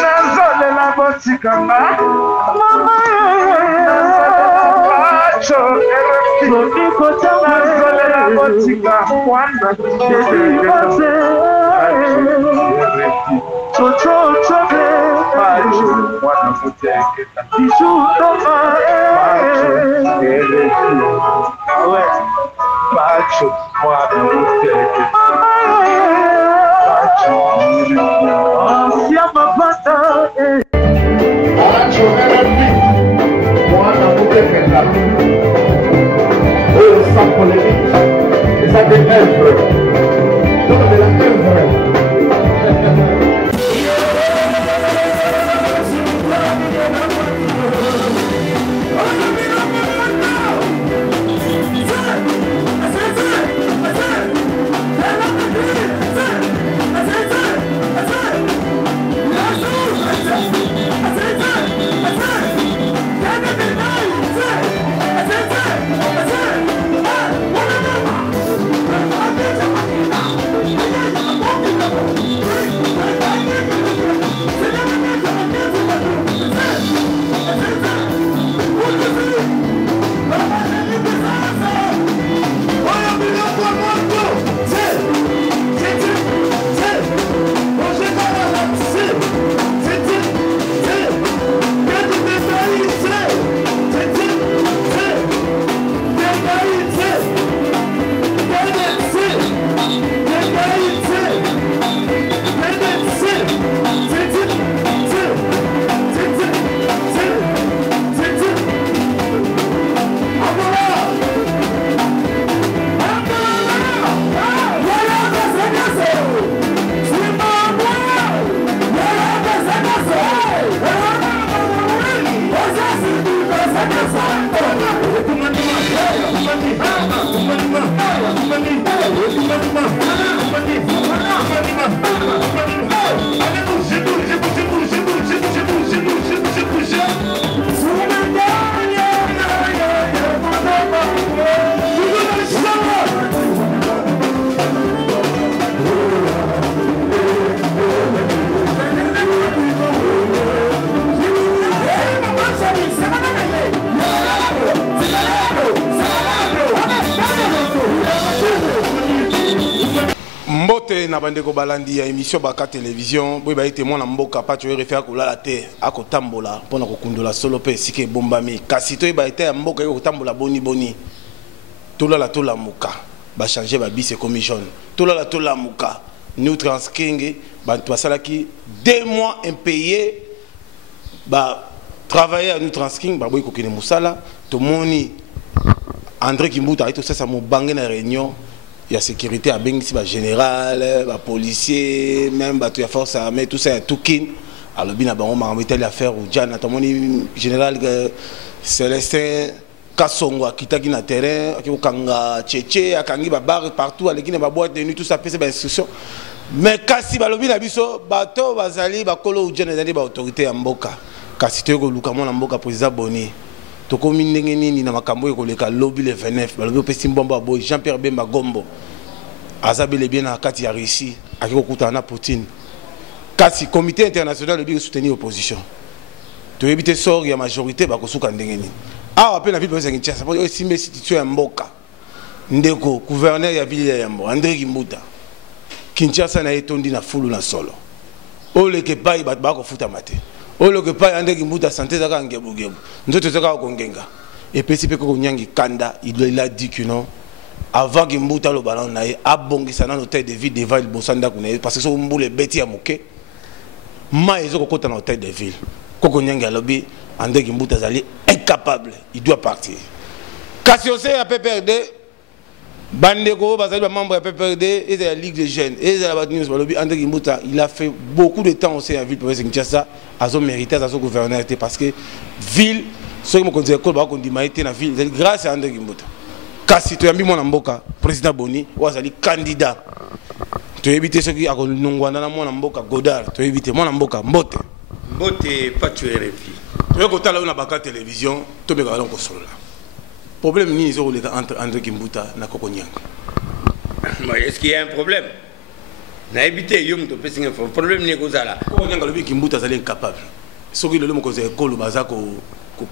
nazolela botikanga mama pacho nazolela botika mwana sans polémique, et ça fait œuvre. Donc de la œuvre. na bandeko balandi ya émission baka télévision boy ba témoin na mboka pa tu refaire ko la te akotambola pona ko kundula solo pe sike bombami kasi to ba été ya mboka ko tambola boni boni tola muka ba changer ba bis et commission tola muka nous transking ba twasala ki 2 mois impayés ba travailler à nous transking ba boy ko kine musala to moni André Kimbuta ito ça mo bangé na réunion. Il y a sécurité à Bengsi, général, policier, même la force armée, tout ça, tout kin. Alors, bien, on m'a remis l'affaire où Jan, général Célestin Kassongo, qui t'a dit na terrain, qui a Tchétché, a Kangi, barre partout, avec une boîte de nuit, tout ça, c'est instruction. Mais Kassi, Balobi, Nabiso, Bato, Bazali, Bakolo, ou Jan, et autorité en Mboka. Kassi, tu es le Lukamon en Mboka, président Boni. Toko minengeni na makambo ekoleka lobby le 29 balobi opesi mbomba boy Jean-Pierre Bemba Gombo azabele bien na kati ya Russie akiko kutana na Poutine kasi comité international lobi soutenir opposition to éviter sort ya majorité ba kosuka ndengeni awa pe na ville de Kinshasa pour estimer situation ya mboka ndeko gouverneur ya ville ya Yambo André Kimbuta Kinshasa na etondi na fulu na solo ole ke pai bat ba ko futa mate. Oh le que pas André Kimbuta santé zaka ngebugebu nzoto zaka kongenga et pesi pe ko nyangi kanda il a dit que non avant Kimbuta le ballon na a bongisa na hôtel de ville devant le bosanda kuna parce que so mbule beti ya moke ma ezo kokota na hôtel de ville koko nyangi alobi André Kimbuta zali incapable il doit partir kasi ose ya PPRD bandeko bazali ba membre ya PPRD et de la Ligue des jeunes et de la news balobi André Kimbuta il a fait beaucoup de temps aussi en ville pour Kinshasa à son mérité à son gouverneur parce que ville ceux qui me considèrent comme on dit maïté na ville grâce à André Kimbuta kasi to yambi mwana mboka président Boni wazali candidat to éviter ceux qui a nongwana na mwana mboka Godard to éviter mwana mboka mbote pas tu RFI to yoko tala na baka télévision to be galon ko solo problème ni entre André Kimbuta na Koko Nyanga. Est-ce qu'il y a un problème? Na évité yom to pesi un problème n'est que ça là. Ko nyanga lobi Kimbuta zali incapable. Soki lelo moko za école baza ko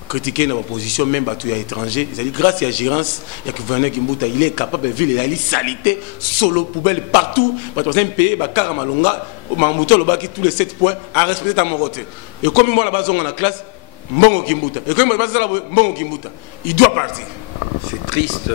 critiquer dans la position même batu ya étranger, c'est grâce à gérance ya gouverneur Kimbuta, il est capable de ville la salité solo poubelle partout, parce que un pays ba kara malonga, mamuto lobaki tous les 7 points à respecter ta morote. Et comme moi la base on a classe Mbongo Kimbuta. Et comme moi la Mbongo Kimbuta, il doit partir. C'est triste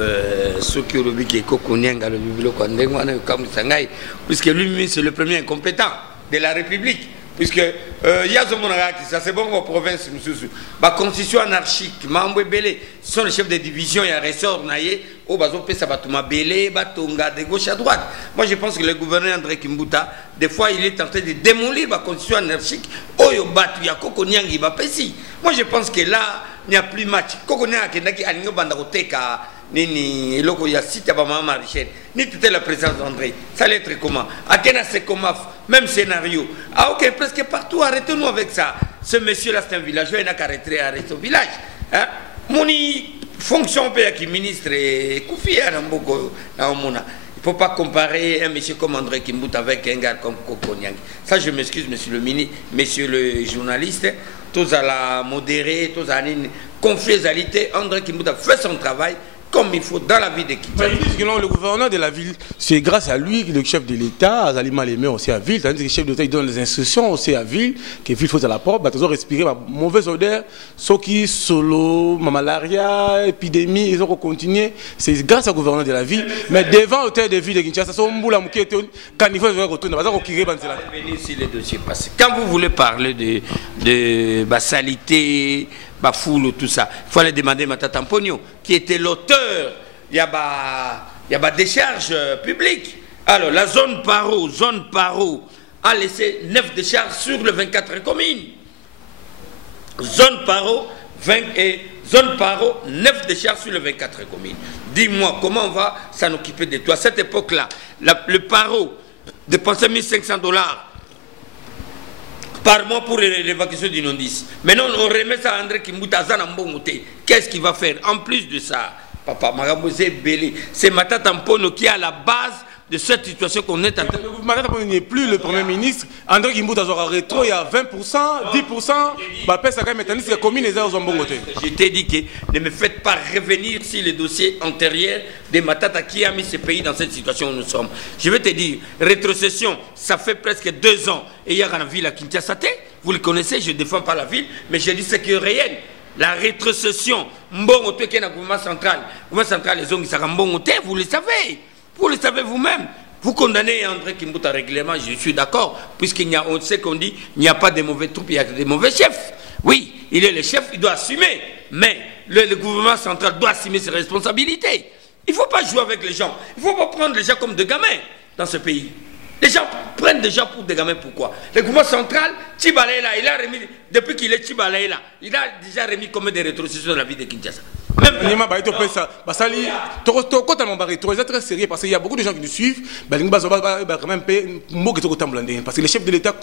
ce que le qui est Kokonyanga le biblo Kondengwana comme Sangai puisque lui c'est le premier incompétent de la République puisque Yazomonagaki ça c'est bon en province monsieur ba constitution anarchique Mambwe Belé sont les chefs de division et ressort naïe au bazo pesa batuma Belé batonga de gauche à droite. Moi je pense que le gouverneur André Kimbuta des fois il est en train de démolir la constitution anarchique oyo batu ya Kokonyanga ba pesi. Moi je pense que là il n'y a plus match. Kokonyanga kendaki alingo banda koteka nini loko ya site ba mama Richel ni tout la présence d'André ça allait être comment akena c'est comment même scénario ah ok presque partout arrêtez-nous avec ça ce monsieur là c'est un villageois il n'a qu'à arrêter au village hein moni fonction pays qui ministre Koufi na mboko na omona il faut pas comparer un monsieur comme André Kimbuta avec un gars comme Kokonyanga ça je m'excuse monsieur le ministre monsieur le journaliste tous à la modérer tous à une confiance André Kimbuta fait son travail comme il faut dans la vie de Kinshasa. Le gouverneur de la ville, c'est grâce à lui que le chef de l'État, Azali Malémé aussi à ville, tandis que le chef de l'État donne les instructions aussi à ville, que ville faut à la porte, ils ont respiré ma mauvaise odeur, ce qui solo, ma malaria, épidémie, ils ont continué. C'est grâce au gouverneur de la ville, mais devant l'hôtel de ville de Kinshasa, c'est un bout qui était quand il faut retourner, ils ont retiré Banzela. Si les dossiers passent. Quand vous voulez parler de salité, foule, tout ça. Il faut aller demander à Matata Tamponio, qui était l'auteur, il y a décharge publique. Alors, la zone Paro a laissé 9 décharges sur les 24 communes. Zone Paro, 9 décharges sur les 24 communes. Dis-moi, comment on va s'en occuper de toi? À cette époque-là, le Paro dépensait $1500 par mois pour l'évacuation d'inondices. Maintenant, on remet ça à André Kimbuta Zanambongote. Qu'est-ce qu'il va faire? En plus de ça, Papa Magamose Belé, c'est Matata Mpono qui est à la base de cette situation qu'on est en train de... Matata Mpono n'est plus le Premier ministre. André Kimbuta aura rétro, il y a 20%, 10%. Je t'ai dit que ne me faites pas revenir sur les dossiers antérieurs de Matata qui a mis ce pays dans cette situation où nous sommes. Je vais te dire, rétrocession, ça fait presque 2 ans. Et il y a une ville à Kinshasa, vous le connaissez, je ne défends pas la ville, mais je dis ce qui est réel. La rétrocession, le gouvernement central, les hommes qui vous le savez. Vous le savez vous-même. Vous condamnez André Kimbuta règlement, je suis d'accord, on sait qu'on dit il n'y a pas de mauvais troupes, il y a des mauvais chefs. Oui, il est le chef, il doit assumer. Mais le gouvernement central doit assumer ses responsabilités. Il ne faut pas jouer avec les gens. Il ne faut pas prendre les gens comme des gamins dans ce pays. Les gens prennent des gens pour des gamins, pourquoi? Le gouvernement central, Tibalaïla, il a remis, depuis qu'il est Tibalaïla, il a déjà remis combien de rétrocessions dans la vie de Kinshasa? Même c'est très sérieux parce qu'il y a beaucoup de gens qui nous suivent. Parce que le chef de l'État,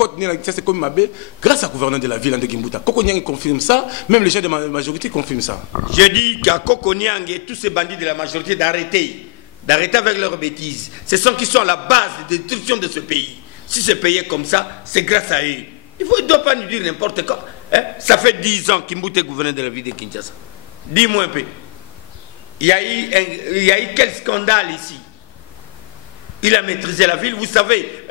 c'est comme Mabé, grâce à gouverneur de la ville, André Kimbuta. Kokonyang confirme ça, même les gens de la majorité confirment ça. Je dis qu'à Kokonyang et tous ces bandits de la majorité d'arrêter avec leurs bêtises. Ce sont qui sont à la base de la destruction de ce pays. Si ce pays est comme ça, c'est grâce à eux. Il ne doit pas nous dire n'importe quoi. Hein? Ça fait 10 ans qu'Imbuta est gouverneur de la ville de Kinshasa. Dis-moi un peu. Il y a eu quel scandale ici? Il a maîtrisé la ville, vous savez.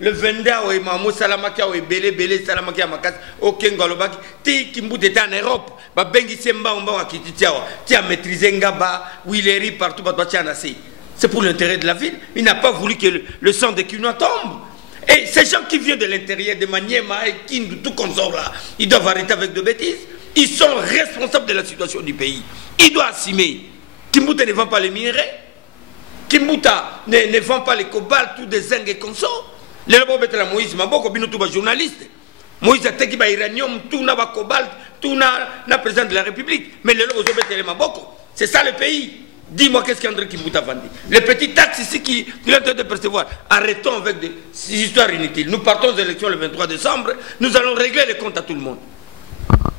Le Venda, Mamou Salamaka, Belé, Salamaka, Makas, Okengolobaki, Kimbuta était en Europe. Tu as maîtrisé Ngaba, Willery, partout, c'est pour l'intérêt de la ville. Il n'a pas voulu que le sang des Kinois tombe. Et ces gens qui viennent de l'intérieur, de Maniema et Kindu, tout comme ça, là, ils doivent arrêter avec de bêtises. Ils sont responsables de la situation du pays. Ils doivent assumer. Kimbuta ne vend pas les minerais. Kimbuta ne vend pas les cobalt, tout des zinc et comme ça. Les robots mettent la Moïse, mais beaucoup de journalistes. Moïse a dit qu'il y a uranium, tout n'a pas cobalt, tout n'a président de la République. Mais les robots mettent les Maboko. C'est ça le pays. Dis-moi qu'est-ce qu'André Kimbuta vendit. Les petits taxes ici qu'il est en train de percevoir. Arrêtons avec ces histoires inutiles. Nous partons aux élections le 23 décembre. Nous allons régler les comptes à tout le monde.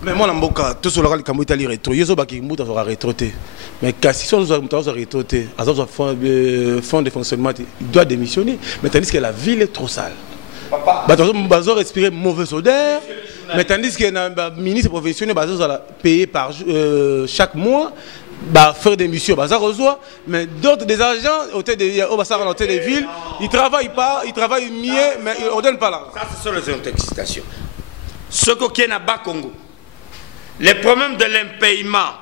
Mais moi, Namboka, tout ce local qui est rétro, il y a des gens qui sont rétrotés. Mais si on est rétroté, à un fond de fonctionnement, il doit démissionner. Mais tandis que la ville est trop sale. Ils vont respirer mauvaise odeur. Mais tandis que le ministre professionnel va payer par chaque mois, faire des missions, mais d'autres des agents au hôtel des villes, ils ne travaillent pas, ils travaillent mieux, mais on ne donne pas l'argent. Ça, ce sont les intoxications. Ce qu'il y a bas Congo, les problèmes de l'impayement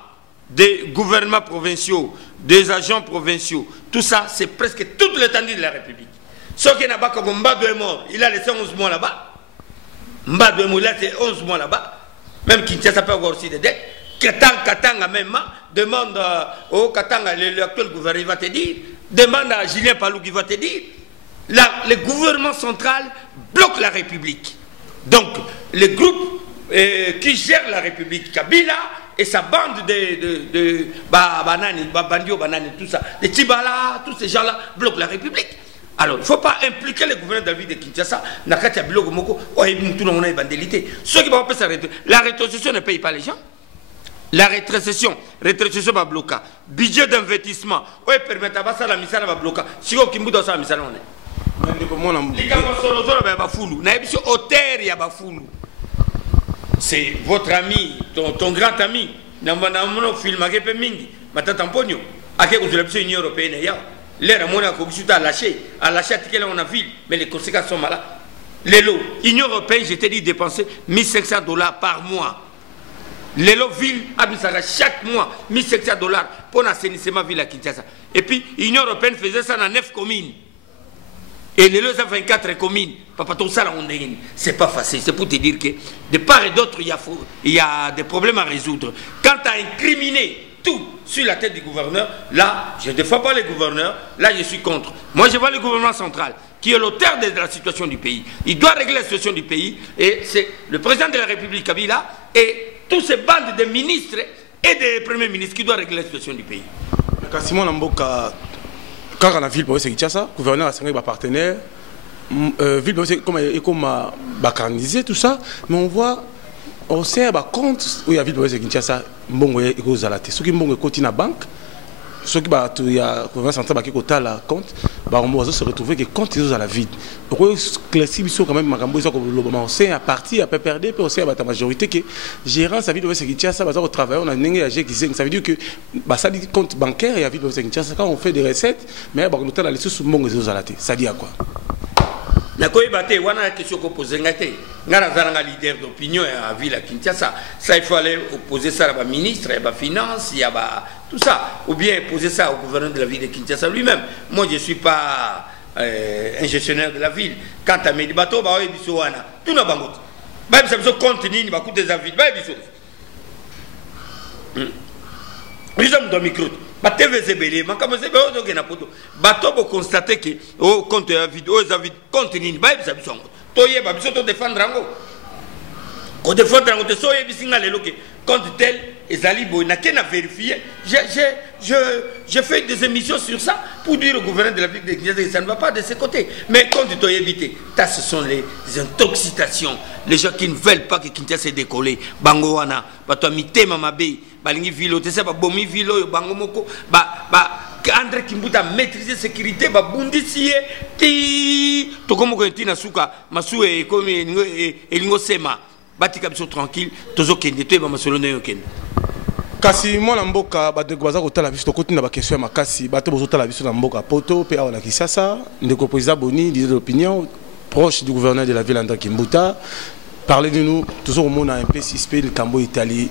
des gouvernements provinciaux, des agents provinciaux, tout ça, c'est presque toute l'étendue de la République. Ce qui n'a pas Congo, Mbadou est mort, il a laissé 11 mois là-bas. Mbadou est mort, il a laissé 11 mois là-bas. Même Kinshasa peut avoir aussi des dettes. Katanga même, demande au Katanga, l'actuel gouverneur, il va te dire, demande à Julien Palou qui va te dire, le gouvernement central bloque la République. Donc, le groupe qui gère la République, Kabila, et sa bande de Banani, Bandio, Banani, tout ça, les Tibala, tous ces gens-là bloquent la République. Alors, il ne faut pas impliquer le gouverneur de la ville de Kinshasa, Nakati Abiloko Moko, tout le monde est vandalité. Ceux qui vont pas s'arrêter, la rétrocession ne paye pas les gens. La rétrocession va bloquer. Budget d'investissement, oui, permettre à ça la mission va bloquer. Si vous avez la mission, on est. C'est votre ami, ton grand ami. Film ma tante Amponio. À quel point l'Union européenne est là. L'air à mon a lâché. À lâcher à ticket, on a vu. Mais les conséquences sont malades. Les lots. L'Union européenne, je t'ai dit dépenser $1 500 par mois. Les lots villes Abisara chaque mois $1 500 pour l'assainissement ville à Kinshasa. Et puis l'Union européenne faisait ça dans 9 communes. Et les lots à 24 communes. Papa tout ça c'est pas facile. C'est pour te dire que de part et d'autre il y a des problèmes à résoudre. Quand tu as incriminé tout sur la tête du gouverneur, là je ne défends pas les gouverneurs, là je suis contre. Moi je vois le gouvernement central qui est l'auteur de la situation du pays. Il doit régler la situation du pays et c'est le président de la République Kabila et tous ces bandes de ministres et de premiers ministres qui doivent régler la situation du pays. Simon Namboka, quand on a vu le Kinshasa, le gouverneur a signé un partenaire, ville comme bacarnisé tout ça, mais on voit on sait compte où il y a ville de Kinshasa, mbongo est aux alatés. Ceux qui mbongo côté na banque, ceux qui bah il y a gouvernement central qui côté la compte, bah on va se retrouver que compte ils à la vide. Pourquoi classique ils sont quand même makambo ils sont comme le moment on sait à partir à PPRD puis on sait à ta majorité que gérant sa ville de Kinshasa bah ça au travail on a n'engagé agir qui ça veut dire que bah ça dit compte bancaire il y a ville de Kinshasa quand on fait des recettes mais bah on a les sous mbongo aux alatés. Ça dit à quoi? Nakoy bate wana question ko poser ngate ngara zaranga leader d'opinion à ville à Kinshasa ça il faut aller opposer ça à la ministre et à la finance il y a tout ça ou bien poser ça au gouverneur de la ville de Kinshasa lui-même. Moi je suis pas un gestionnaire de la ville. Quand tu as mis des bateaux bah oui biso wana tout na bango ba bisa biso continue ba coûter des avis ba biso biso ndo micro bateau pour constater que au compte vide aux avis continue ba bisa biso toye ba biso to défendre ngo ko défendre ngo te soye bisinga lelo ke compte tel ezali boy na kena vérifier je fais des émissions sur ça pour dire au gouverneur de la ville de Kinshasa que ça ne va pas de ce côté mais quand tu toye éviter ce sont les intoxications les gens qui ne veulent pas que Kinshasa décolle bango wana bato mitema mabe balingi vilo te ça ba bomi vilo bango moko André Kimbuta maîtriser sécurité ba bundisiye ti to comme ko tina suka masu e comme elingo sema batika biso tranquille tozo kende to ba masolo na yo kende kasi mwana mboka badeko baza kotala biso tokotina ba question ya makasi bato bozotala biso na mboka poto pe awa na Kinshasa ndeko président Boni disait l'opinion proche du gouverneur de la ville André Kimbuta parlez de nous toujours au monde un peu suspect le Cambo Italie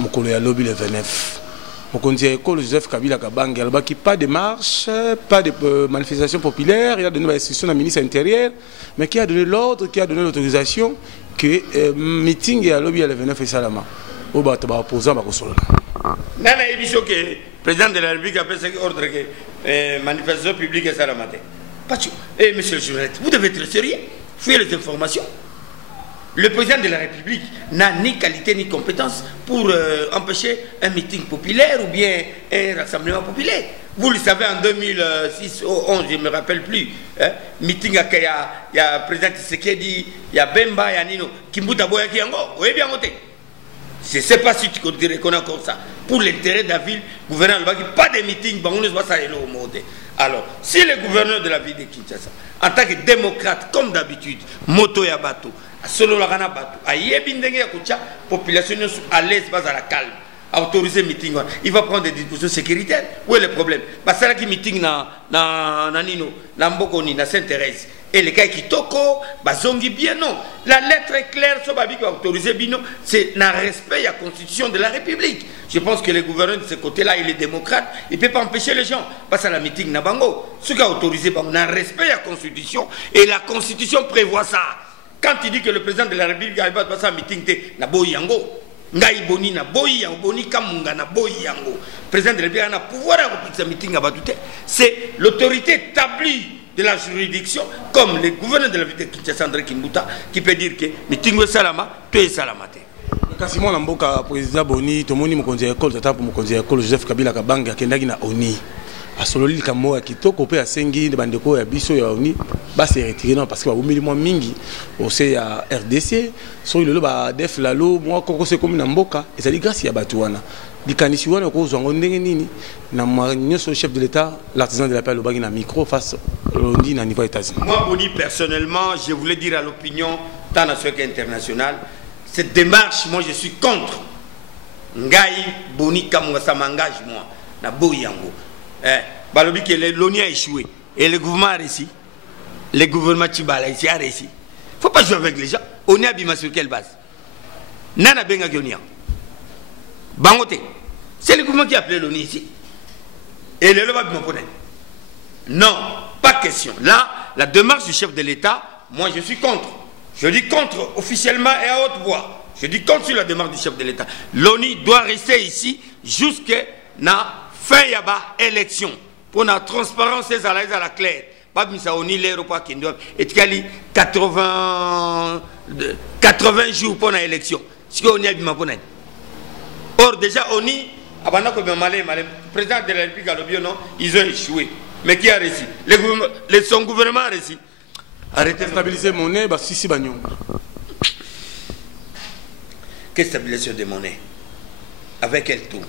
mokolo ya lobby le 29 mokonzi école Joseph Kabila Kabange albaki pas de marche pas de manifestation populaire il a donné l'instruction à ministre intérieur mais qui a donné l'ordre qui a donné l'autorisation que meeting et lobby le 29 et salama au bato ba opposant ba kosolo nana émission que président de la République a fait ordre que manifestation publique et salama et monsieur le journaliste vous devez être sérieux fuyez les informations. Le président de la République n'a ni qualité ni compétence pour empêcher un meeting populaire ou bien un rassemblement populaire. Vous le savez, en 2006 ou 2011, je ne me rappelle plus, meeting il y a président Tshisekedi, il y a Bemba, il y a Nino, Kimbuta Boya Kiango, vous voyez bien voté. Je ne sais pas si tu reconnais encore ça. Pour l'intérêt de la ville, le gouverneur ne va pas de meeting, on ne va pas au monde. Alors, si le gouverneur de la ville de Kinshasa, en tant que démocrate, comme d'habitude, moto ya bateau, solo la gana bateau, a yebindenge ya kucha, population à l'aise, pas à la calme, autoriser meeting, il va prendre des dispositions sécuritaires. Où est le problème? Bah, c'est là qui meeting na Nino, na Mbokoni, na Sainte-Thérèse. Et les cas qui toko, bah zongi bien non. La lettre est claire, ce babi qui va autoriser bino, c'est un respect à la constitution de la République. Je pense que le gouverneur de ce côté-là, il est démocrate, il ne peut pas empêcher les gens. Parce à la meeting na bango, ce qui a autorisé, on a un respect à la constitution et la constitution prévoit ça. Quand il dit que le président de la République arrive à passer un meeting, na boyango. Ngai boni na boyi yango boni kamunga na boyi yango. Président de la République a pouvoir à ce meeting à batouté. C'est l'autorité établie de la juridiction, comme le gouverneur de la ville de Kinshasa, André Kimbuta, qui peut dire que meeting salama, tu es salamate. Kasi moi namboka président Boni, to moni mokonzi ya école tata pour mokonzi ya école Joseph Kabila Kabanga kendaki na ONI. Asololi kamo ya kitoko pe asengi de bandeko ya biso ya ONI ba se retirer non parce que ba umili mo mingi au se ya RDC so ile lo ba def lalo moi koko se comme na mboka ezali grâce ya batuana. Likanisi wana ko zongo ndenge nini na nyoso chef de l'état l'artisan de la paix lobagi na micro face londi na niveau États-Unis. Moi Boni personnellement, je voulais dire à l'opinion tant nationale qu'internationale, cette démarche moi je suis contre. Ngai Boni Kamwa ça m'engage moi na boyango. Balobi que l'ONU a échoué et le gouvernement a réussi. Le gouvernement Tchibala ici a réussi. Il ne faut pas jouer avec les gens. On est abîmé sur quelle base? Nana Benga Gyonia. Bangote. C'est le gouvernement qui a appelé l'ONU ici. Et le lobby m'en connaît. Non, pas question. Là, la démarche du chef de l'État, moi je suis contre. Je dis contre officiellement et à haute voix. Je dis contre sur la démarche du chef de l'État. L'ONU doit rester ici jusqu'à la fin de l'élection. Pour la transparence et à la claire. Pas de ONU, l'aéroport qui doit être 80 jours pour l'élection. Ce qu'on a vu maintenant. Or, déjà, ONU, le président de la République a dit non, ils ont échoué. Mais qui a réussi? Son gouvernement a réussi. Arrêtez. Stabiliser monnaie, bah si bagnon. Quelle stabilisation de monnaie? Avec quel taux?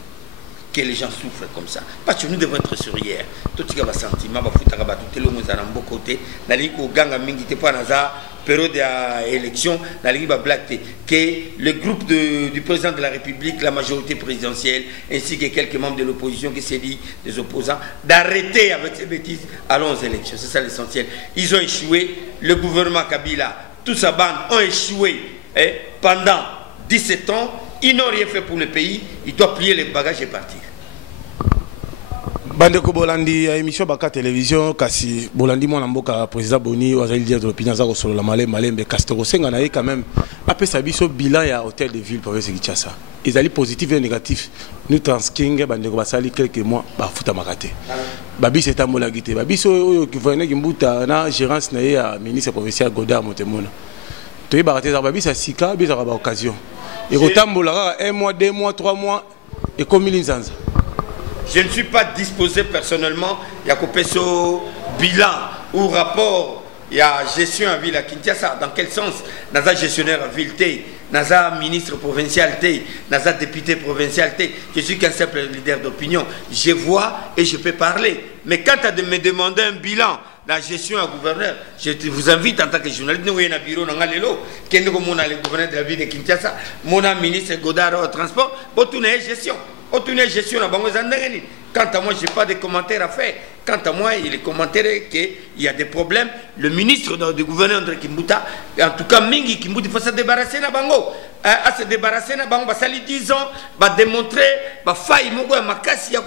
Que les gens souffrent comme ça. Parce que nous devons être sur hier. Tout ce qui va sentiment, va foutre à tout le monde à un beau côté. N'allez pas au gang à mingi pas dans la période d'élection. N'allez pas blaguer que le groupe du président de la République, la majorité présidentielle, ainsi que quelques membres de l'opposition qui s'est dit des opposants, d'arrêter avec ces bêtises. Allons aux élections. C'est ça l'essentiel. Ils ont échoué. Le gouvernement Kabila, toute sa bande ont échoué pendant 17 ans. Ils n'ont rien fait pour le pays, ils doivent plier les bagages et partir. Bandeko Bolandi à émission Baka télévision kasi Bolandi mon amboka président Boni wazali dire de l'opinion za ko solo la malembe Castro senga na quand même après sa biso bilan ya hôtel de ville province Kinshasa. Ils allaient positif et négatif. Nous transking bandeko basali quelques mois ba futa makate. Babi c'est tambola gité. Babi so qui venait kimbuta na gérance na ya ministre provincial Godard Motemona. To yi baraté za babi sa sika bi za ba occasion. Et rotambola 1 mois, 2 mois, 3 mois et comme il zanza. Je ne suis pas disposé personnellement, il y a ce bilan ou rapport, il y a gestion en ville à Kinshasa. Dans quel sens? Naza gestionnaire en ville, Naza ministre provincial, Naza député provincial, je suis qu'un simple leader d'opinion. Je vois et je peux parler. Mais quand tu as de me demander un bilan, la gestion à gouverneur, je vous invite en tant que journaliste, nous avons un bureau dans Galélo, qui est le gouverneur de la ville de Kinshasa, mon ministre Godard au transport, pour tout gestion. Gestion quant à moi, je n'ai pas de commentaires à faire. Quant à moi, il est commentaire qu'il y a des problèmes. Le ministre du gouverneur André Kimbuta, en tout cas, Mingi Kimbuta, il faut se débarrasser de Bango. À se débarrasser de Bango, ça lui 10 ans, va démontrer, va faillir, ma casse, il y a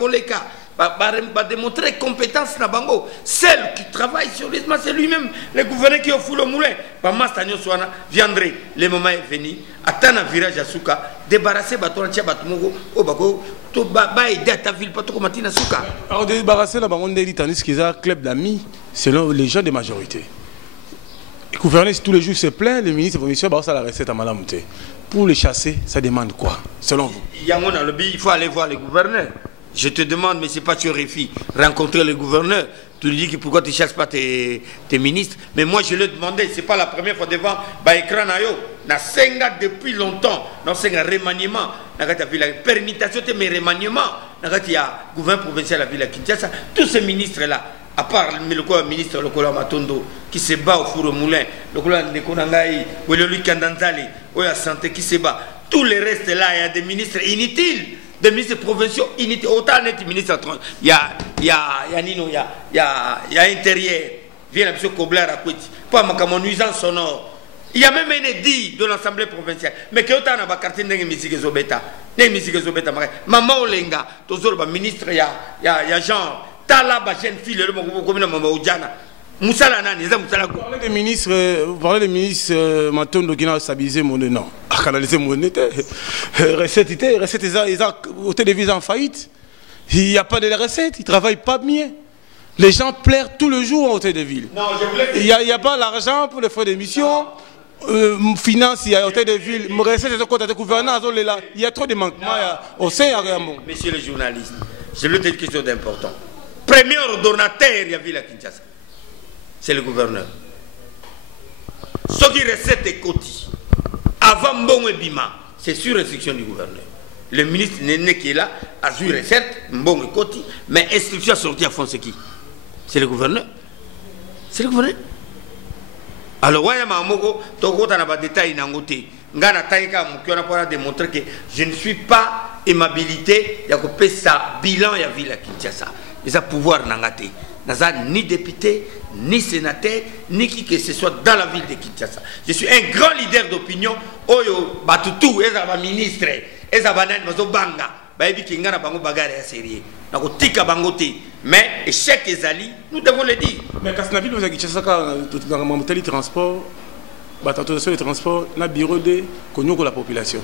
va démontrer compétence na bango. Celle qui travaille sur les c'est lui-même, le gouverneur qui est au foule au moulin. Mastanyo Soana viendrait, le moment est venu, attendre un virage à Souka, débarrasser Batorantia Batmogo, au Bago, tout ba aider à ta ville, pas tout matin à Souka. Alors débarrasser la bango d'élite, tandis qu'ils ont un club d'amis, selon les gens de majorité. Le gouverneur, tous les jours se plaint, le ministre de la Commission, ça la recette à Malamouté. Pour les chasser, ça demande quoi, selon vous? Il faut aller voir le gouverneur. Je te demande, mais ce n'est pas tu réfis, rencontrer le gouverneur. Tu lui dis que pourquoi tu ne chasses pas tes ministres. Mais moi, je l'ai demandé, ce n'est pas la première fois devant l'écran. Depuis longtemps, dans un remaniement, la permutation de mes remaniements, il y a le gouvernement provincial de la ville de Kinshasa. Tous ces ministres-là, à part le ministre Lokola Matondo, qui se bat au four au moulin, Lokola Ndekonangaï, Ouelolu Kandanzali, Oya Santé, qui se bat. Tous les restes là, il y a des ministres inutiles. Des ministres provinciaux inutiles. Autant d'être ministre, il y a intérieur. Vient la Kobler à Kwiti. Pas ma nuisance sonore. Il y a même un édit de l'Assemblée provinciale. Mais que autant n'a pas carte de musique Zobeta. N'est musique Zobeta. Maman Olenga, toujours le ministre, il y a genre, Tala, jeune fille, le commune de Mama Oudjana. Moussala Nani, vous parlez des ministres, Matondo qui n'a stabilisé mon nom. À canaliser mon été. Recette, au télévisé en faillite. Il n'y a pas de recettes, ils ne travaillent pas bien. Les gens pleurent tout le jour au hôtel de ville. Il n'y a pas l'argent pour les frais d'émission. Finance, il y a hôtel de ville. Recette, c'est gouvernance. Il y a trop de manquements au sein de Messieurs les journalistes, je veux dire une question d'important. Premier ordonnateur, il y a ville à Kinshasa. C'est le gouverneur. Ce qui recette est côté. Avant Mbongo et Bima, c'est sur instruction du gouverneur. Le ministre Néné qui est là, a su recette, Mbongo et côté, mais instruction a sorti à fond, c'est qui? C'est le gouverneur. C'est le gouverneur. Alors, ouais, Togo, t'as pas de détails dans le côté. Ngana Taïka, on a démontré que je ne suis pas aimabilité, il y a que ça bilan, il y a ville à Kinshasa. Et ça pouvoir n'angate. N'a ni député, ni sénateur, ni qui que ce soit dans la ville de Kinshasa. Je suis un grand leader d'opinion. Oyo, Batutu, Ezaba ministre, Ezaba Nan, Mazo Banga, Baebi Kingana Bango Bagare à Série. Nako Tika Bangote. Mais, échec Ezali, nous devons le dire. Mais quand la ville de Kinshasa, dans mon transport, sur le transport, na bureau de Konyoko la population.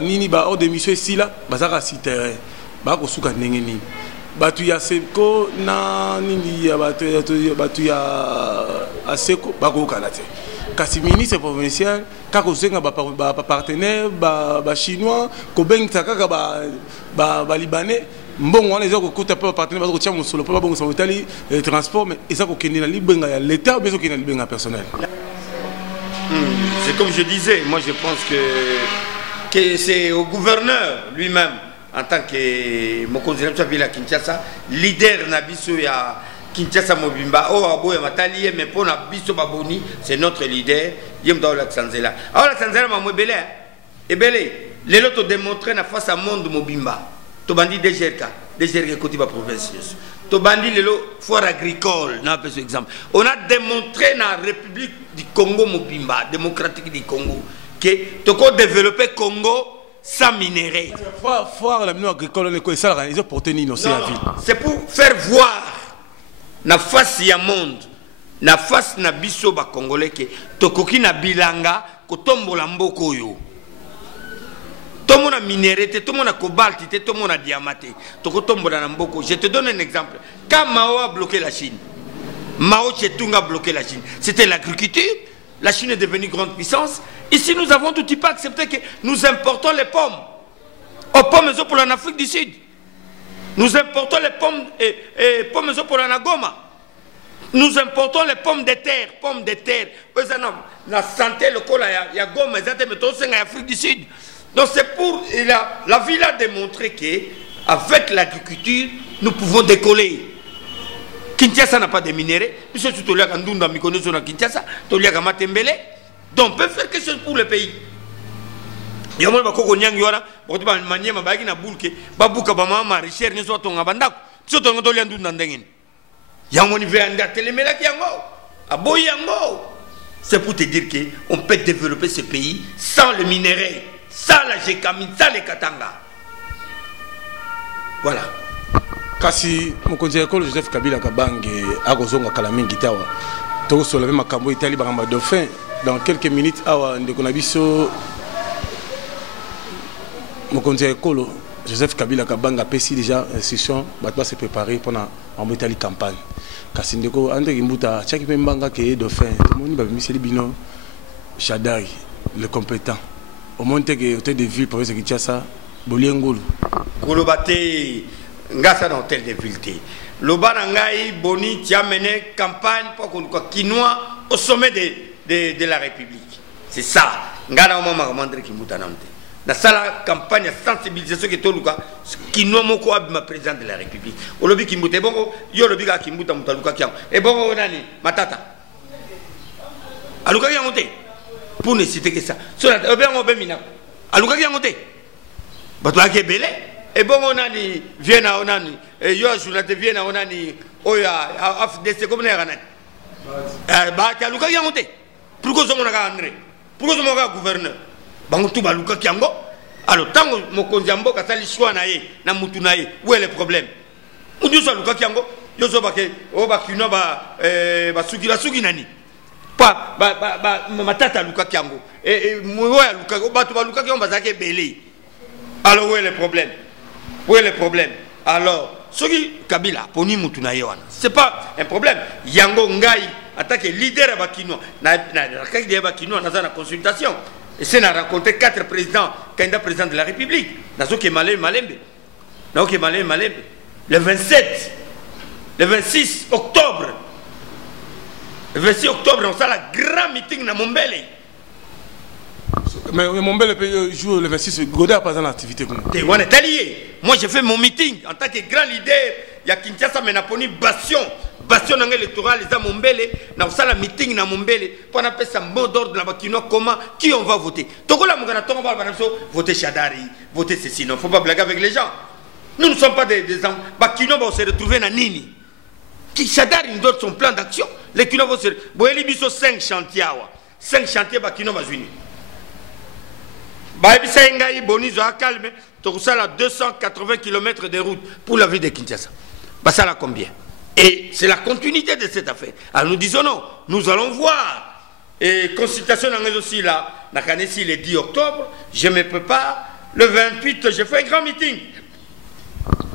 Nini, hors de mission ici, là, Bazara si terrain, Bakousuka Nengeni. Batu ya seko na nini ya batu ya aseko bako kanate kasi ministre provincial kako zenga ba partenaire ba chinois ko bengta kaka ba libanais mbongo wana ezako kota pa partenaire ba ko tia musolo pa bongo sa Italie transport mais ezako kende na libenga ya l'état mais ezako kende na libenga personnel. C'est comme je disais, moi je pense que c'est au gouverneur lui-même en tant que mon conseiller de la Kinshasa, leader Nabiso ya Kinshasa Mobimba, oh aboya matali mais pour Nabiso Baboni, c'est notre leader, Yemda la Tsanzela. Alors la Tsanzela m'a belé et belé, les autres démontré na face à monde Mobimba. To bandi DGRK côté ba province. To bandi lelo foire agricole, na peu exemple. On a démontré na République du Congo Mobimba, démocratique du Congo, que to ko développer Congo sans minerai. Foire la mine agricole, ils ont porté une ville. C'est pour faire voir na face ya monde, na face na biso ba congolais que tokoki na bilanga ko tombola mboko yo. Tout le monde a minerai, tout le monde a cobalt, tout le monde a diamant. Toko tombola na mboko. Je te donne un exemple. Quand Mao a bloqué la Chine, Mao Tse-tung a bloqué la Chine. C'était l'agriculture. La Chine est devenue grande puissance. Ici, nous avons tout petit peu accepté que nous importons les pommes. Aux pommes pour l'Afrique du Sud. Nous importons les pommes et pommes pour l'Anagoma. Nous importons les pommes de terre. Pommes de terre. La santé, le col, il y a Goma, mais l'Afrique du Sud. Donc c'est pour... La ville a démontré qu'avec l'agriculture, nous pouvons décoller. Kinshasa n'a pas de minéraux. Puisque tu as Ndunda Mikono sur Kinshasa, tu as Matembele. Donc on peut faire quelque chose pour le pays. Il y a un peu de nyang yora, beaucoup de manière ma bague na boulke, babuka bama richère ne soit ton abanda, soit ton dolian Ndunda Ndengen. Il y a un univers en téléméla qui yango, à Boyango. C'est pour te dire qu'on peut développer ce pays sans le minerai, sans la Gécamine, sans les Katanga. Voilà. Kasi mokonzi ya ekolo Joseph Kabila Kabange akozonga kala mingi tawa to solave makambo itali bakamba dauphin dans quelques minutes awa ndeko na biso mokonzi ya ekolo Joseph Kabila Kabange apesi déjà instruction bato ba se préparer pendant en itali campagne kasi ndeko ande kimbuta chaki pe mbanga ke dauphin moni ba miseli bino Shadari le compétent au monte que hôtel de ville province de Kinshasa Boliengolo Kolobate ngasa na hôtel de ville. Lobana ngai Boni tu as mené campagne pour qu'on soit quinois au sommet de la République. C'est ça. Ngana mama kamandre kimuta namte. Na sala campagne sensibilisation que toluka quinois moko abima président de la République. Olobi kimuta bongo yo lobi ka kimuta mutaluka kiam. Et bongo nani matata. Aluka kiamote. Pour ne citer que ça. Sur la bien on bemina. Aluka kiamote. Batwa ke belé. Et bon, on a ni vienne à onani, et yo journaliste vienne à onani, oya AFDC comme les ranettes. Bah, tu as Luka qui a monté. Pourquoi on a André? Pourquoi on a gouverneur? Bango tout Luka qui a monté. Alors, tant que mon conjambo, quand ça l'histoire naïe, na mutunaïe, où est le problème? Où dit ça Luka qui a monté? Yo so baké, oh bakino ba sugi nani. Pas ma tata Luka qui a monté. Et moi Luka, oh bah tu vas Luka qui a monté belé. Alors où est le problème? Où est le problème? Alors, ce qui Kabila, poni mutunaye wana, c'est pas un problème. Yango ngai attaque leader à Bakino, na Bakino dans la consultation. Et c'est n'a rencontré 4 présidents, candidats présidents de la République. Nazo ke Malembe. Nazo ke Malembe. Le 27, le 26 octobre. Le 26 octobre, on a la grand meeting dans Mombele. Mais Mombele joue le 26, Godard pas en activité. On est alliés. Moi, j'ai fait mon meeting en tant que grand leader. Il y a Kinshasa, mais Naponi, Bastion dans l'électoral, les Mombele, dans la meeting dans Mombele, pour qu'on appelle ça mot d'ordre là-bas, comment, qui on va voter. Togo la Mougana, on va voter Chadari, voter ceci. Il ne faut pas blaguer avec les gens. Nous ne sommes pas des gens. Bakino va se retrouver dans Nini. Chadari nous donne son plan d'action. Les Kino vont se retrouver. Boeli biso 5 chantiers. 5 chantiers, Bakino va venir. Baïbisaïngaï, Bonizo a calme, ça a 280 km de route pour la ville de Kinshasa. Ça a combien? Et c'est la continuité de cette affaire. Alors nous disons non, nous allons voir. Et consultation dans aussi là, Nakanesi le 10 octobre, je me prépare. Le 28, je fais un grand meeting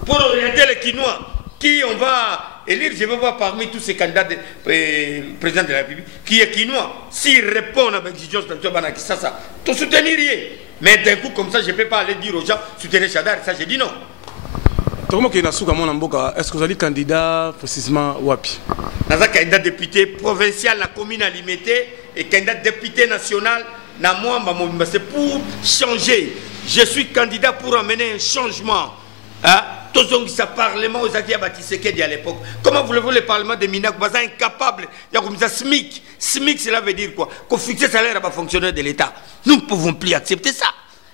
pour orienter les Quinois. Qui on va élire, je vais voir parmi tous ces candidats présidents de la République, qui est Quinois. S'ils répondent à l'exigence de Kinshasa, tout soutenir. Mais d'un coup, comme ça, je ne peux pas aller dire aux gens, soutenir Chadar, ça, j'ai dit non. Est-ce que vous allez candidat précisément Wapi? Nous sommes candidat député provincial, la commune à Limité, et candidat député national, c'est pour changer. Je suis candidat pour amener un changement. Tous les parlements aux Akia Batisekedi à l'époque. Comment voulez-vous le parlement de Minak Baza incapable? Il y a comme ça SMIC. SMIC, cela veut dire quoi? Qu'on fixe le salaire à fonctionnaire de l'État. Nous ne pouvons plus accepter ça.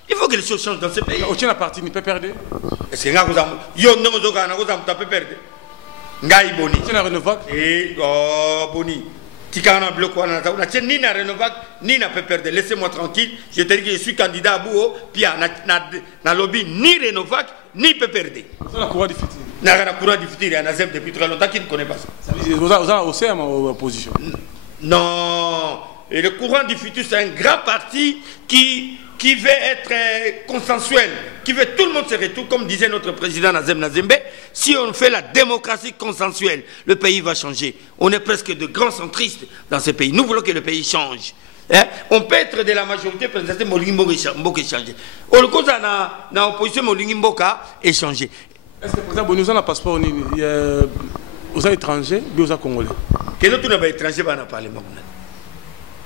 Il faut que les choses changent dans ce pays. Au tien la partie, ne peut perdre. Est-ce que vous avez perdre? Ngai Boni. Tu as Renovac? Et oh Boni. Tikana bloqué on a ni na Renovac ni na perdre. Laissez-moi tranquille. Je te dis que je suis candidat à Bouo, puis na lobby ni Renovac ni perdre. Ça la courant du futur. Na courant du futur, il y a un Azem depuis très longtemps qui ne connaît pas ça. Vous avez aussi à opposition. Non. Et le courant du futur, c'est un grand parti qui veut être consensuel, qui veut tout le monde se retrouve, comme disait notre président Nazem Nazembe. Si on fait la démocratie consensuelle, le pays va changer. On est presque de grands centristes dans ce pays. Nous voulons que le pays change. On peut être de la majorité présidentielle, Molingi Mboka échanger. On le cause dans l'opposition, Molingi Mboka échanger. Est-ce que le président Bonouza n'a passeport aux étrangers ou aux Congolais? Quel autre étranger va en parler?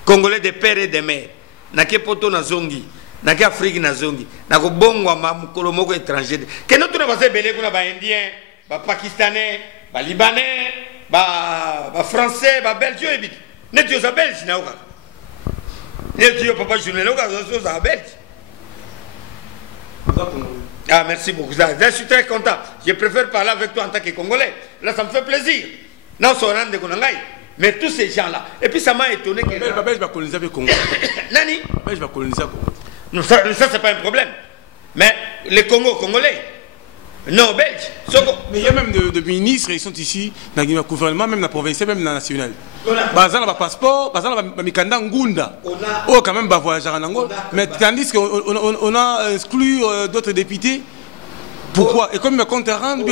Congolais de père et de mère. Nake poto na zongi, nake Afrique na zongi, nako bongwa ma mukolo moko étranger. Que notre na base belé kuna ba indien, ba pakistanais, ba libanais, ba français, ba belge et bit. Netio za belge na oka. Netio papa journée oka za belge. Ah merci beaucoup. Je suis très content. Je préfère parler avec toi en tant que Congolais. Là ça me fait plaisir. Non so rande konangai. Mais tous ces gens-là. Et puis ça m'a étonné que... Belge va coloniser le Congo. Nani? Belge va coloniser le Congo. Non, ça c'est pas un problème. Mais les Congolais, non, Belges. Mais il y a même de ministres, ils sont ici, dans le gouvernement, même dans la province, même dans la nationale. Bazan a un passeport, Bazan a un mikanda ngunda. Oh, quand même, bah voyager en Angola. Mais tandis qu'on a exclu d'autres députés. Pourquoi? Et comme il me compte rendre,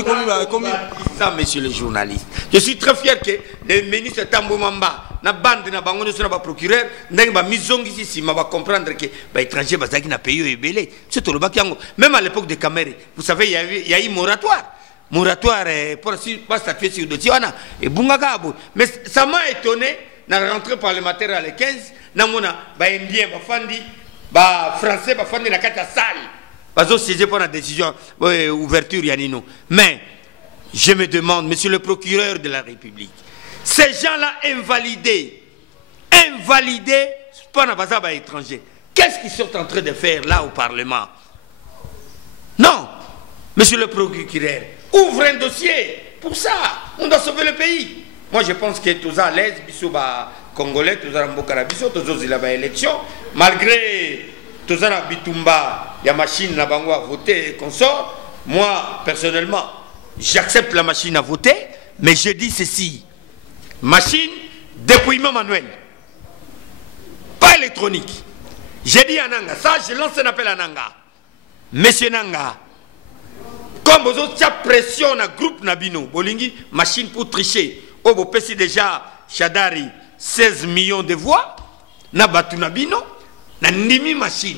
comme ça, monsieur le journaliste. Je suis très fier que le ministre Tambo Mamba, na bande na bango sur na procureur, ndenge ba mizongi ici, ma va comprendre que ba étranger bazaki na pays ebelé. C'est tout le bakiango. Même à l'époque de Caméré, vous savez, il y a eu moratoire. moratoire pour pas statuer sur le dossier. Et Bungagabo. Mais ça m'a étonné, dans la rentrée parlementaire à la 15, namona ba indien ba fandi ba français ba fandi na kata salle. Bazo siéger pour la décision ouverture yanino. Mais je me demande, monsieur le procureur de la République, ces gens-là invalidés pour un bazar étranger, qu'est-ce qu'ils sont en train de faire là au Parlement? Non, monsieur le procureur, ouvre un dossier pour ça. On doit sauver le pays. Moi, je pense que tous à l'aise, bisouba congolais, tous à Mbokarabiso, tous aux élections, malgré tous à Bitumba, il y a machine à Bango à voter et qu'on sort. Moi, personnellement, j'accepte la machine à voter, mais je dis ceci. Machine, dépouillement manuel. Pas électronique. J'ai dit à Nanga, ça, je lance un appel à Nanga. Monsieur Nanga, comme vous avez pression dans le groupe Nabino, Bolingi, machine pour tricher. Oh, vous avez déjà Chadari 16 millions de voix. Nabatu Nabino, na nimi machine.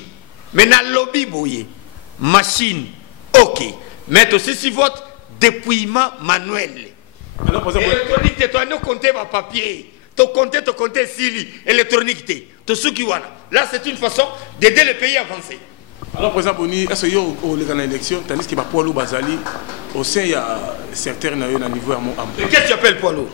Mais na lobby boye, machine, ok. Mais aussi si votre dépouillement manuel. Électronique, tu as compté par papier. Tu compté Sili, électronique. Là, c'est une façon d'aider le pays à avancer. Alors, président Boni, est-ce qu'il y a une élection, tandis qu'il y a poids lourd Bazali, au sein, il y a certains niveau à mon âme. Qu'est-ce que tu appelles poids lourd?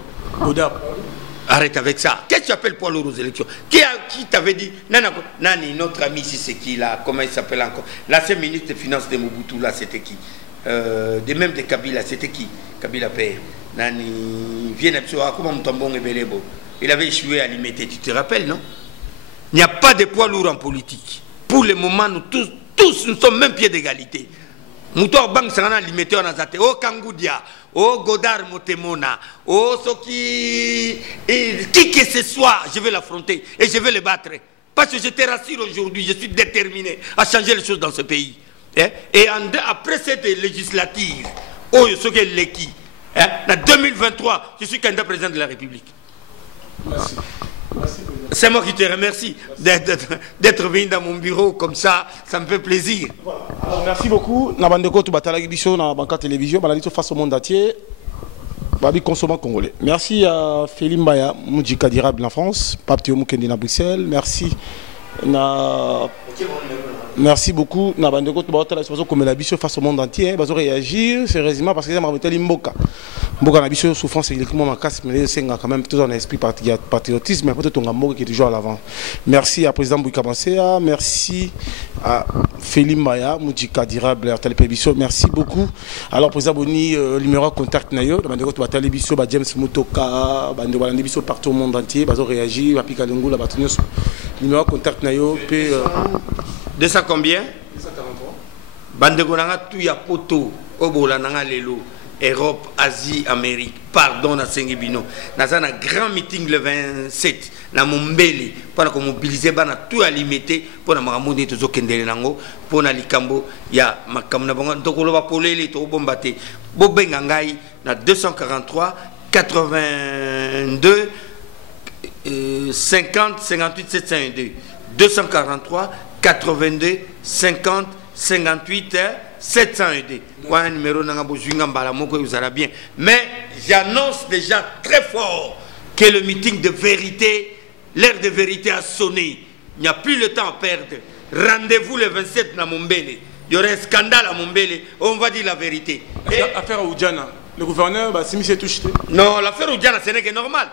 Arrête avec ça. Qu'est-ce que tu appelles poids lourd aux élections? Qui t'avait dit, Nani, notre ami ici, c'est qui là? Comment il s'appelle encore? L'ancien ministre des Finances de Mobutu, là, c'était qui? Même de Kabila, c'était qui? Kabila Père. Nani, viens à comment Mutambon et Belebo. Il avait échoué à l'imiter, tu te rappelles, non? Il n'y a pas de poids lourd en politique. Pour le moment, nous tous nous sommes même pied d'égalité. Moutor Bang Sarana limité en Azate, oh Kangoudia, oh Godard Motemona, oh qui que ce soit, je vais l'affronter et je vais le battre. Parce que je te rassure aujourd'hui, je suis déterminé à changer les choses dans ce pays. Et après cette législative, oh, je suis l'équipe. En 2023, je suis candidat président de la République. Merci. C'est moi qui te remercie d'être venu dans mon bureau comme ça me fait plaisir. Alors, merci beaucoup. Nabandeko tu batalagi biso na banka télévision, baladi face au monde entier. Babi consommant congolais. Merci à Félim Baya, Moudjika Dirable en France, Pape Théo Mukendi na Bruxelles. Merci beaucoup. Nabandeko tu batalagi face comme la biso face au monde entier, bazo réagir sérieusement parce que ça m'a retenu Mboka. Mboka na biso souffrance électriquement ma casse mais c'est quand même tout un esprit patriotisme mais peut-être on a Mboka qui est toujours à l'avant. Merci à président Bouika Bansea, merci à Félim Maya, Moudjika Dirable à télévision. Merci beaucoup. Alors président Boni numéro contact nayo, Nabandeko tu batalagi biso ba James Mutoka, bande balandi biso partout au monde entier, bazo réagir, apika lengo la batonyo. Numéro contact nayo p 200 combien? 243. Bandeko nanga tout ya poto obola nanga lelo Europe, Asie, Amérique. Pardon na Sengibino. Dans un grand meeting le 27 na Mombele pour mobiliser bana tout à limiter pour na makamoni to zokendele nango pour na likambo ya makamna bonga ndokolo ba polele to bombate bo benga ngai na 243 82 50 58 702 243 82 50 58 702. Voilà un numéro vous allez bien. Mais j'annonce déjà très fort que le meeting de vérité, l'heure de vérité a sonné. Il n'y a plus le temps à perdre. Rendez-vous le 27 à Mombele. Il y aura un scandale à Mombele. On va dire la vérité. Affaire Oudjana. Le gouverneur, si monsieur touche. Non, l'affaire Oudjana, ce n'est que normal.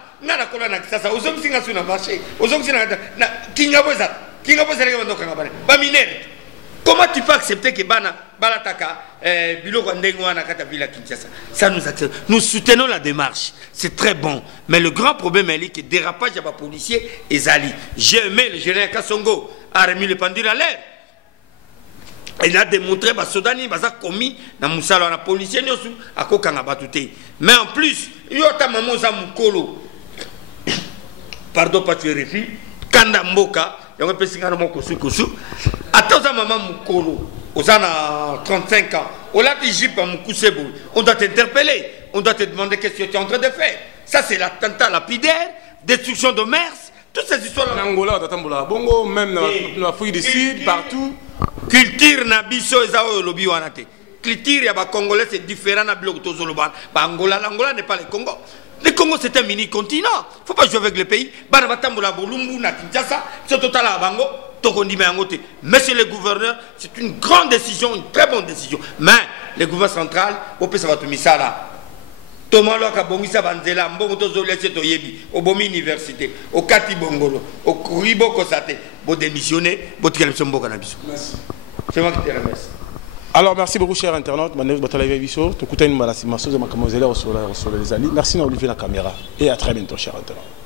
Comment tu peux accepter que Balataka, ça nous accepte. Nous soutenons la démarche. C'est très bon. Mais le grand problème est que dérapage à policier et Zali. J'ai aimé le général Kassongo a remis le pendule à l'air. Il a démontré que Sodani a commis dans Moussalo, la policier, à Kokanga Batouté. Mais en plus, il y a ta maman Zamukolo. Pardon, pas tu es réfi. Kanda Mboka, il y a un peu de Kosu. Attends, maman Mukolo, aux ans 35 ans, au lac d'Égypte, on doit t'interpeller, on doit te demander qu'est-ce que tu es en train de faire. Ça, c'est l'attentat lapidaire, destruction de mers, toutes ces histoires-là. En Angola, même dans l'Afrique du Sud, partout. Culture Nabiso et Zao Lobi Wanate. culture ya ba Congolais c'est différent na bloc tozoloba. Ba Angola, l'Angola n'est pas le Congo. Le Congo c'est un mini continent. Faut pas jouer avec le pays. Bana batambola bolumbu na Kinshasa, c'est total à Bango. Monsieur le gouverneur, c'est une grande décision, une très bonne décision. Mais le gouvernement central, on peut savoir tout ça là. Thomas Loka Bongisa Banzela, Mbongo Zolese Toyebi, au Bomi Université, au Kati Bongolo, au Kuribo Kosate, pour démissionner, pour que le Sombo Cannabis. Merci. C'est moi qui te remercie. Alors, merci beaucoup, chers internautes. Merci à Olivier la caméra. Et à très bientôt, chers internautes.